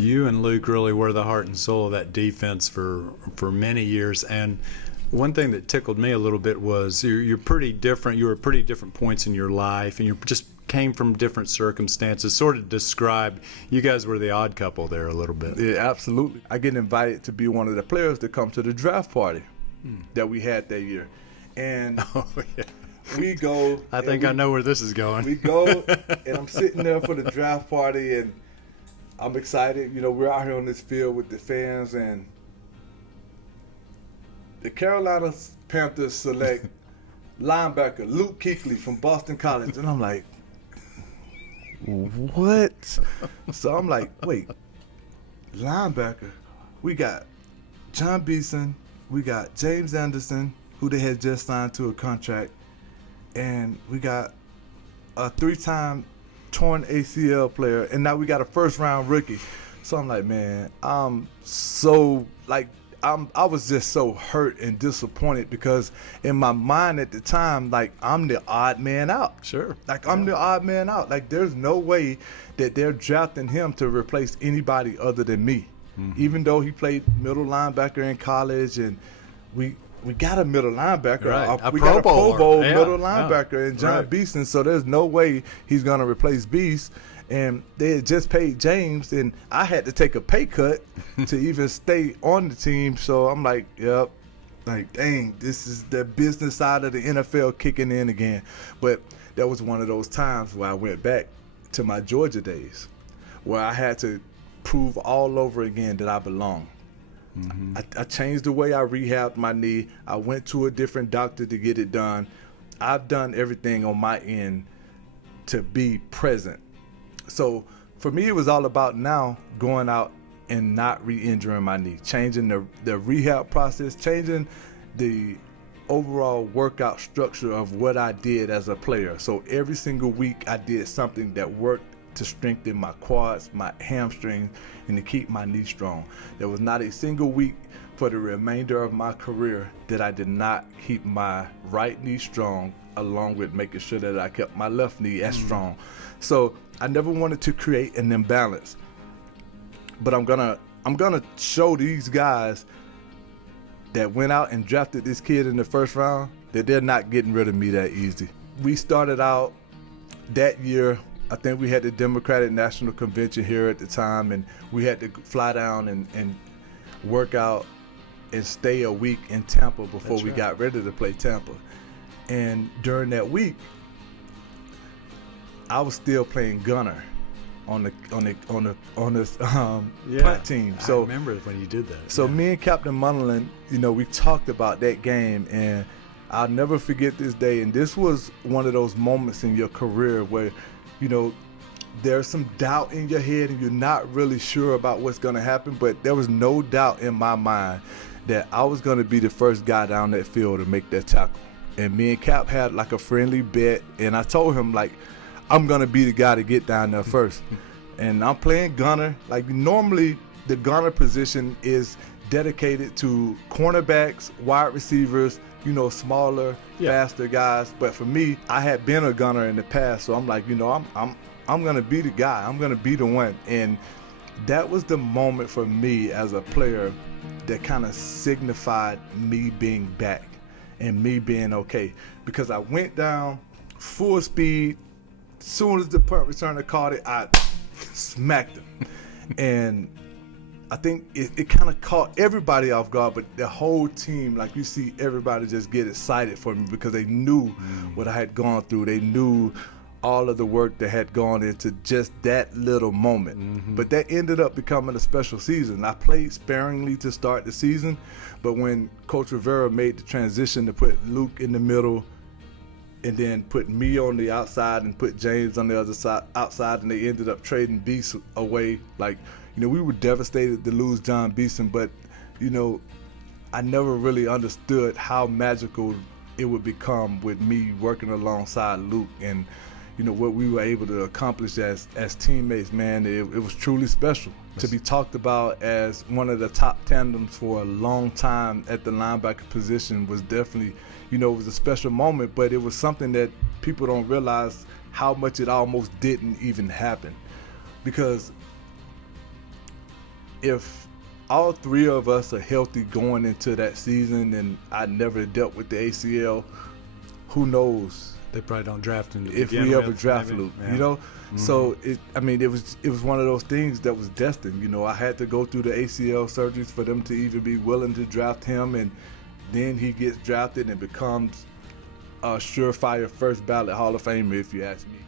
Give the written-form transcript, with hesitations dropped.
You and Luke really were the heart and soul of that defense for many years. And one thing that tickled me a little bit was you're pretty different. You were at pretty different points in your life, and you just came from different circumstances. Sort of described, you guys were the odd couple there a little bit. Yeah, absolutely. I get invited to be one of the players to come to the draft party that we had that year. And we go. I think I know where this is going. We go, and I'm sitting there for the draft party, and I'm excited. We're out here on this field with the fans, and the Carolina Panthers select linebacker Luke Kuechly from Boston College. And I'm like, what? So I'm like, wait, linebacker? We got Jon Beason, we got James Anderson, who they had just signed to a contract, and we got a 3-time torn ACL player, and now we got a first-round rookie. So I'm like, man, I was just so hurt and disappointed because in my mind at the time, like, I'm the odd man out. Sure. Like, I'm the odd man out. Like, there's no way that they're drafting him to replace anybody other than me. Mm-hmm. Even though he played middle linebacker in college, and we got a middle linebacker. Right. We got a Pro Bowl middle Yeah. linebacker in Jon Beason, so there's no way he's going to replace Beast. And they had just paid James, and I had to take a pay cut to even stay on the team. So I'm like, yep, like, dang, this is the business side of the NFL kicking in again. But that was one of those times where I went back to my Georgia days, where I had to prove all over again that I belong. Mm-hmm. I changed the way I rehabbed my knee. I went to a different doctor to get it done. I've done everything on my end to be present. So for me, it was all about now going out and not re-injuring my knee, changing the rehab process, changing the overall workout structure of what I did as a player. So every single week I did something that worked to strengthen my quads, my hamstrings, and to keep my knee strong. There was not a single week for the remainder of my career that I did not keep my right knee strong, along with making sure that I kept my left knee as strong. So I never wanted to create an imbalance. But I'm gonna show these guys that went out and drafted this kid in the first round that they're not getting rid of me that easy. We started out that year, I think we had the Democratic National Convention here at the time, and we had to fly down and work out and stay a week in Tampa before we got ready to play Tampa. And during that week, I was still playing gunner on the punt team. So I remember when you did that. So me and Captain Munderland, we talked about that game, and I'll never forget this day. And this was one of those moments in your career where, there's some doubt in your head and you're not really sure about what's going to happen. But there was no doubt in my mind that I was going to be the first guy down that field to make that tackle. And me and Cap had like a friendly bet, and I told him, like, I'm going to be the guy to get down there first. And I'm playing gunner. Like, normally the gunner position is dedicated to cornerbacks, wide receivers, smaller, faster guys. But for me, I had been a gunner in the past, so I'm like, I'm going to be the guy. I'm going to be the one. And that was the moment for me as a player that kind of signified me being back and me being okay. Because I went down full speed. As soon as the punt returner caught it, I smacked him. And I think it kind of caught everybody off guard, but the whole team, like, you see everybody just get excited for me because they knew what I had gone through. They knew all of the work that had gone into just that little moment. Mm-hmm. But that ended up becoming a special season. I played sparingly to start the season, but when Coach Rivera made the transition to put Luke in the middle and then put me on the outside and put James on the other side outside, and they ended up trading Beast away, like, we were devastated to lose Jon Beason, but, I never really understood how magical it would become with me working alongside Luke and, what we were able to accomplish as teammates, man. It was truly special. To be talked about as one of the top tandems for a long time at the linebacker position was definitely, it was a special moment, but it was something that people don't realize how much it almost didn't even happen. Because if all three of us are healthy going into that season and I never dealt with the ACL, who knows? They probably don't draft him if we ever draft Luke, you know. So it was one of those things that was destined. You know, I had to go through the ACL surgeries for them to even be willing to draft him, and then he gets drafted and becomes a surefire first ballot Hall of Famer, if you ask me.